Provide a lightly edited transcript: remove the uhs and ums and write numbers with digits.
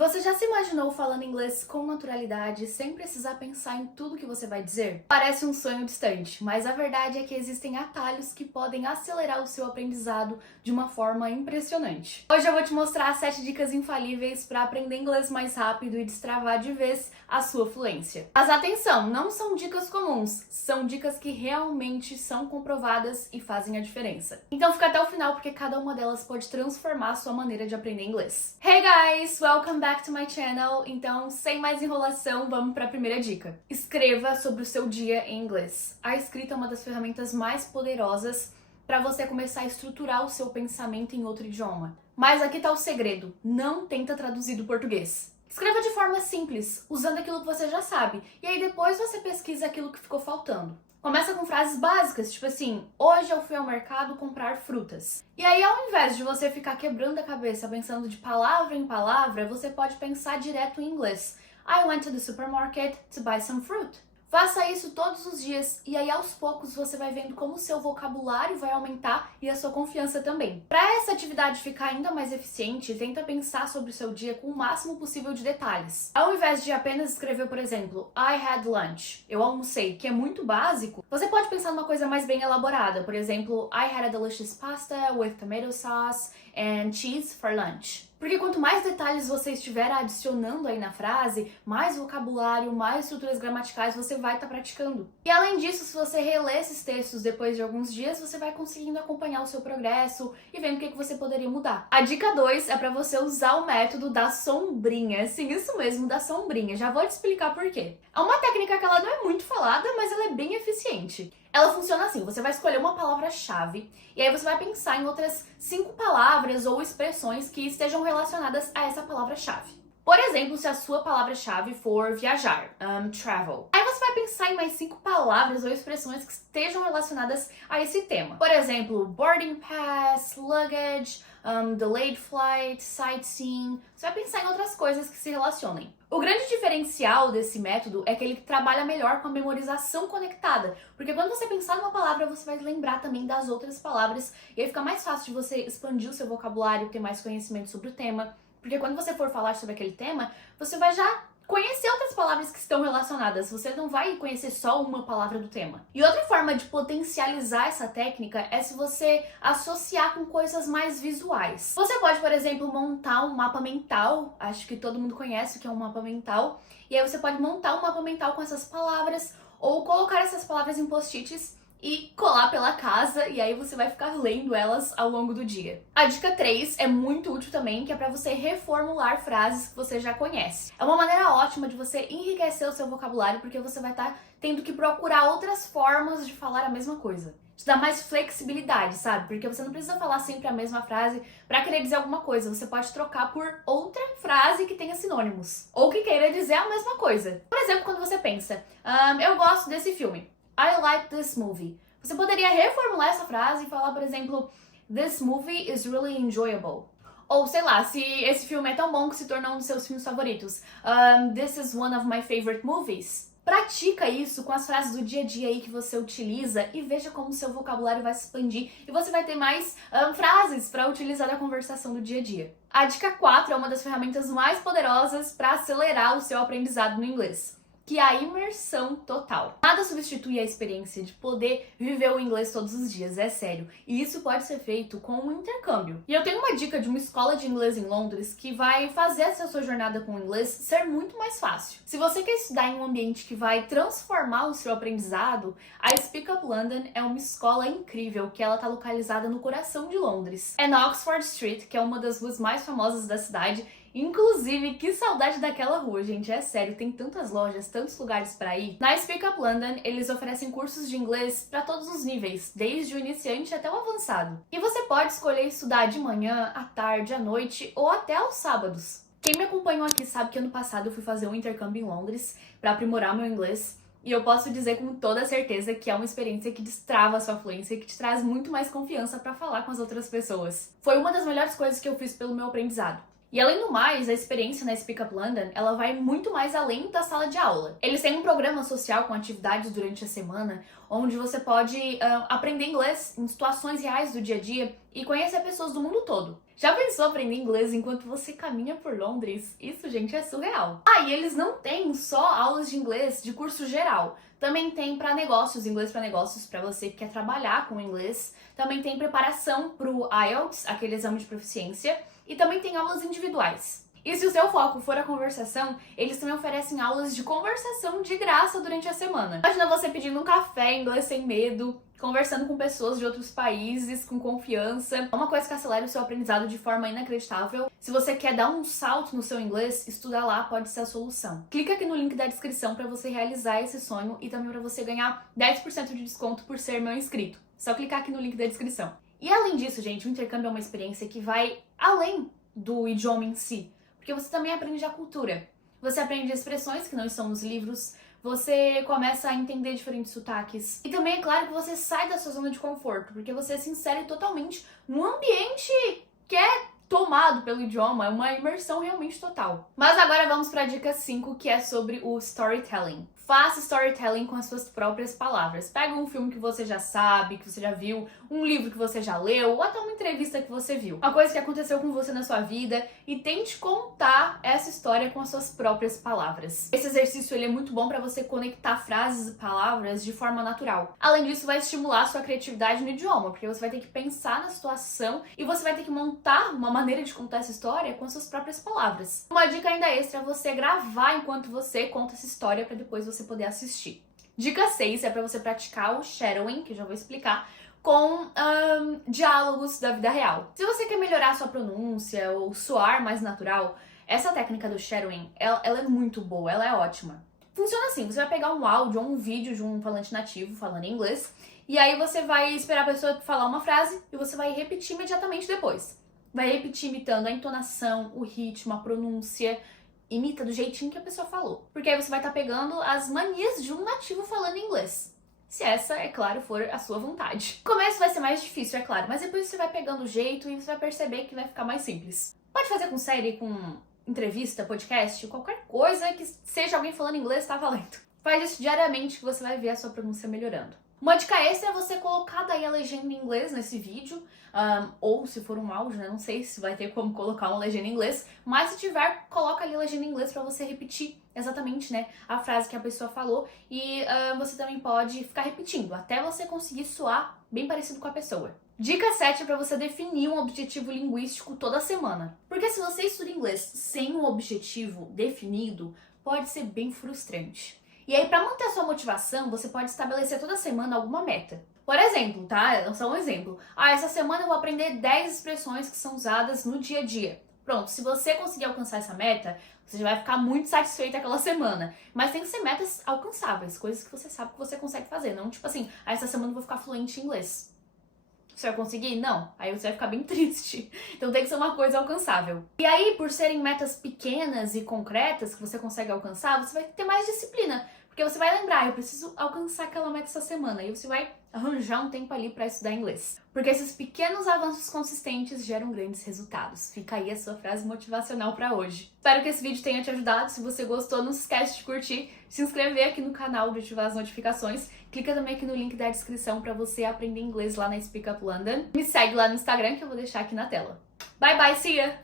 Você já se imaginou falando inglês com naturalidade, sem precisar pensar em tudo que você vai dizer? Parece um sonho distante, mas a verdade é que existem atalhos que podem acelerar o seu aprendizado de uma forma impressionante. Hoje eu vou te mostrar 7 dicas infalíveis para aprender inglês mais rápido e destravar de vez a sua fluência. Mas atenção, não são dicas comuns, são dicas que realmente são comprovadas e fazem a diferença. Então fica até o final porque cada uma delas pode transformar a sua maneira de aprender inglês. Hey guys, welcome back to my channel. Então, sem mais enrolação, vamos para a primeira dica. Escreva sobre o seu dia em inglês. A escrita é uma das ferramentas mais poderosas para você começar a estruturar o seu pensamento em outro idioma. Mas aqui tá o segredo, não tenta traduzir do português. Escreva de forma simples, usando aquilo que você já sabe, e aí depois você pesquisa aquilo que ficou faltando. Começa com frases básicas, tipo assim, hoje eu fui ao mercado comprar frutas. E aí, ao invés de você ficar quebrando a cabeça pensando de palavra em palavra, você pode pensar direto em inglês. I went to the supermarket to buy some fruit. Faça isso todos os dias e aí aos poucos você vai vendo como o seu vocabulário vai aumentar e a sua confiança também. Para essa atividade ficar ainda mais eficiente, tenta pensar sobre o seu dia com o máximo possível de detalhes. Ao invés de apenas escrever, por exemplo, I had lunch, eu almocei, que é muito básico, você pode pensar numa coisa mais bem elaborada. Por exemplo, I had a delicious pasta with tomato sauce and cheese for lunch. Porque quanto mais detalhes você estiver adicionando aí na frase, mais vocabulário, mais estruturas gramaticais você vai estar praticando. E além disso, se você reler esses textos depois de alguns dias, você vai conseguindo acompanhar o seu progresso e vendo o que você poderia mudar. A dica 2 é para você usar o método da sombrinha. Sim, isso mesmo, da sombrinha. Já vou te explicar por quê. É uma técnica que ela não é muito falada, mas ela é bem eficiente. Ela funciona assim, você vai escolher uma palavra-chave e aí você vai pensar em outras 5 palavras ou expressões que estejam relacionadas a essa palavra-chave. Por exemplo, se a sua palavra-chave for viajar, travel. Aí você vai pensar em mais 5 palavras ou expressões que estejam relacionadas a esse tema. Por exemplo, boarding pass, luggage, delayed flight, sightseeing. Você vai pensar em outras coisas que se relacionem. O grande diferencial desse método é que ele trabalha melhor com a memorização conectada, porque quando você pensar numa palavra, você vai lembrar também das outras palavras, e aí fica mais fácil de você expandir o seu vocabulário, ter mais conhecimento sobre o tema, porque quando você for falar sobre aquele tema, você vai já conhecer outras palavras que estão relacionadas, você não vai conhecer só uma palavra do tema. E outra forma de potencializar essa técnica é se você associar com coisas mais visuais. Você pode, por exemplo, montar um mapa mental, acho que todo mundo conhece o que é um mapa mental, e aí você pode montar um mapa mental com essas palavras, ou colocar essas palavras em post-its e colar pela casa, e aí você vai ficar lendo elas ao longo do dia. A dica 3 é muito útil também, que é para você reformular frases que você já conhece. É uma maneira ótima de você enriquecer o seu vocabulário, porque você vai estar tendo que procurar outras formas de falar a mesma coisa. Te dá mais flexibilidade, sabe? Porque você não precisa falar sempre a mesma frase para querer dizer alguma coisa. Você pode trocar por outra frase que tenha sinônimos, ou que queira dizer a mesma coisa. Por exemplo, quando você pensa, eu gosto desse filme. I like this movie. Você poderia reformular essa frase e falar, por exemplo, this movie is really enjoyable. Ou, sei lá, se esse filme é tão bom que se tornou um dos seus filmes favoritos. This is one of my favorite movies. Pratica isso com as frases do dia a dia aí que você utiliza e veja como o seu vocabulário vai se expandir e você vai ter mais frases para utilizar na conversação do dia a dia. A dica 4 é uma das ferramentas mais poderosas para acelerar o seu aprendizado no inglês, que é a imersão total. Nada substitui a experiência de poder viver o inglês todos os dias, é sério. E isso pode ser feito com um intercâmbio. E eu tenho uma dica de uma escola de inglês em Londres que vai fazer essa sua jornada com o inglês ser muito mais fácil. Se você quer estudar em um ambiente que vai transformar o seu aprendizado, a Speak Up London é uma escola incrível que ela está localizada no coração de Londres. É na Oxford Street, que é uma das ruas mais famosas da cidade. Inclusive, que saudade daquela rua, gente, é sério, tem tantas lojas, tantos lugares para ir. Na Speak Up London, eles oferecem cursos de inglês para todos os níveis, desde o iniciante até o avançado. E você pode escolher estudar de manhã, à tarde, à noite ou até aos sábados. Quem me acompanhou aqui sabe que ano passado eu fui fazer um intercâmbio em Londres para aprimorar meu inglês. E eu posso dizer com toda certeza que é uma experiência que destrava a sua fluência e que te traz muito mais confiança para falar com as outras pessoas. Foi uma das melhores coisas que eu fiz pelo meu aprendizado. E além do mais, a experiência na Speak Up London, ela vai muito mais além da sala de aula. Eles têm um programa social com atividades durante a semana, onde você pode aprender inglês em situações reais do dia a dia e conhecer pessoas do mundo todo. Já pensou aprender inglês enquanto você caminha por Londres? Isso, gente, é surreal. E eles não têm só aulas de inglês de curso geral. Também tem para negócios, inglês para negócios, para você que quer trabalhar com inglês. Também tem preparação para o IELTS, aquele exame de proficiência. E também tem aulas individuais. E se o seu foco for a conversação, eles também oferecem aulas de conversação de graça durante a semana. Imagina você pedindo um café em inglês sem medo, conversando com pessoas de outros países, com confiança. É uma coisa que acelera o seu aprendizado de forma inacreditável. Se você quer dar um salto no seu inglês, estudar lá pode ser a solução. Clica aqui no link da descrição para você realizar esse sonho e também para você ganhar 10% de desconto por ser meu inscrito. Só clicar aqui no link da descrição. E além disso, gente, o intercâmbio é uma experiência que vai além do idioma em si. Porque você também aprende a cultura. Você aprende expressões que não estão nos livros, você começa a entender diferentes sotaques. E também é claro que você sai da sua zona de conforto, porque você se insere totalmente num ambiente que é tomado pelo idioma, é uma imersão realmente total. Mas agora vamos para a dica 5, que é sobre o storytelling. Faça storytelling com as suas próprias palavras. Pega um filme que você já sabe, que você já viu, um livro que você já leu, ou até uma entrevista que você viu. Uma coisa que aconteceu com você na sua vida e tente contar essa história com as suas próprias palavras. Esse exercício ele é muito bom para você conectar frases e palavras de forma natural. Além disso, vai estimular a sua criatividade no idioma, porque você vai ter que pensar na situação e você vai ter que montar uma maneira de contar essa história com as suas próprias palavras. Uma dica ainda extra é você gravar enquanto você conta essa história para depois você poder assistir. Dica 6 é para você praticar o shadowing, que eu já vou explicar, com diálogos da vida real. Se você quer melhorar a sua pronúncia ou soar mais natural, essa técnica do shadowing, ela é muito boa, ela é ótima. Funciona assim, você vai pegar um áudio ou um vídeo de um falante nativo falando em inglês, e aí você vai esperar a pessoa falar uma frase e você vai repetir imediatamente depois. Vai repetir imitando a entonação, o ritmo, a pronúncia. Imita do jeitinho que a pessoa falou. Porque aí você vai estar pegando as manias de um nativo falando inglês. Se essa, é claro, for a sua vontade. No começo vai ser mais difícil, é claro, mas depois você vai pegando o jeito e você vai perceber que vai ficar mais simples. Pode fazer com série, com entrevista, podcast, qualquer coisa que seja alguém falando inglês, tá valendo. Faz isso diariamente que você vai ver a sua pronúncia melhorando. Uma dica extra é você colocar daí a legenda em inglês nesse vídeo, ou se for um áudio, né? Não sei se vai ter como colocar uma legenda em inglês, mas se tiver, coloca ali a legenda em inglês para você repetir exatamente, né, a frase que a pessoa falou e você também pode ficar repetindo até você conseguir soar bem parecido com a pessoa. Dica 7 é para você definir um objetivo linguístico toda semana. Porque se você estuda inglês sem um objetivo definido, pode ser bem frustrante. E aí, para manter a sua motivação, você pode estabelecer toda semana alguma meta. Por exemplo, tá? Só um exemplo. Essa semana eu vou aprender 10 expressões que são usadas no dia a dia. Pronto, se você conseguir alcançar essa meta, você já vai ficar muito satisfeito aquela semana. Mas tem que ser metas alcançáveis, coisas que você sabe que você consegue fazer. Não tipo assim, essa semana eu vou ficar fluente em inglês. Você vai conseguir? Não. Aí você vai ficar bem triste. Então tem que ser uma coisa alcançável. E aí, por serem metas pequenas e concretas que você consegue alcançar, você vai ter mais disciplina. Porque você vai lembrar, eu preciso alcançar aquela meta essa semana. E você vai arranjar um tempo ali para estudar inglês. Porque esses pequenos avanços consistentes geram grandes resultados. Fica aí a sua frase motivacional para hoje. Espero que esse vídeo tenha te ajudado. Se você gostou, não se esquece de curtir, se inscrever aqui no canal, de ativar as notificações. Clica também aqui no link da descrição para você aprender inglês lá na Speak Up London. Me segue lá no Instagram que eu vou deixar aqui na tela. Bye bye, see ya!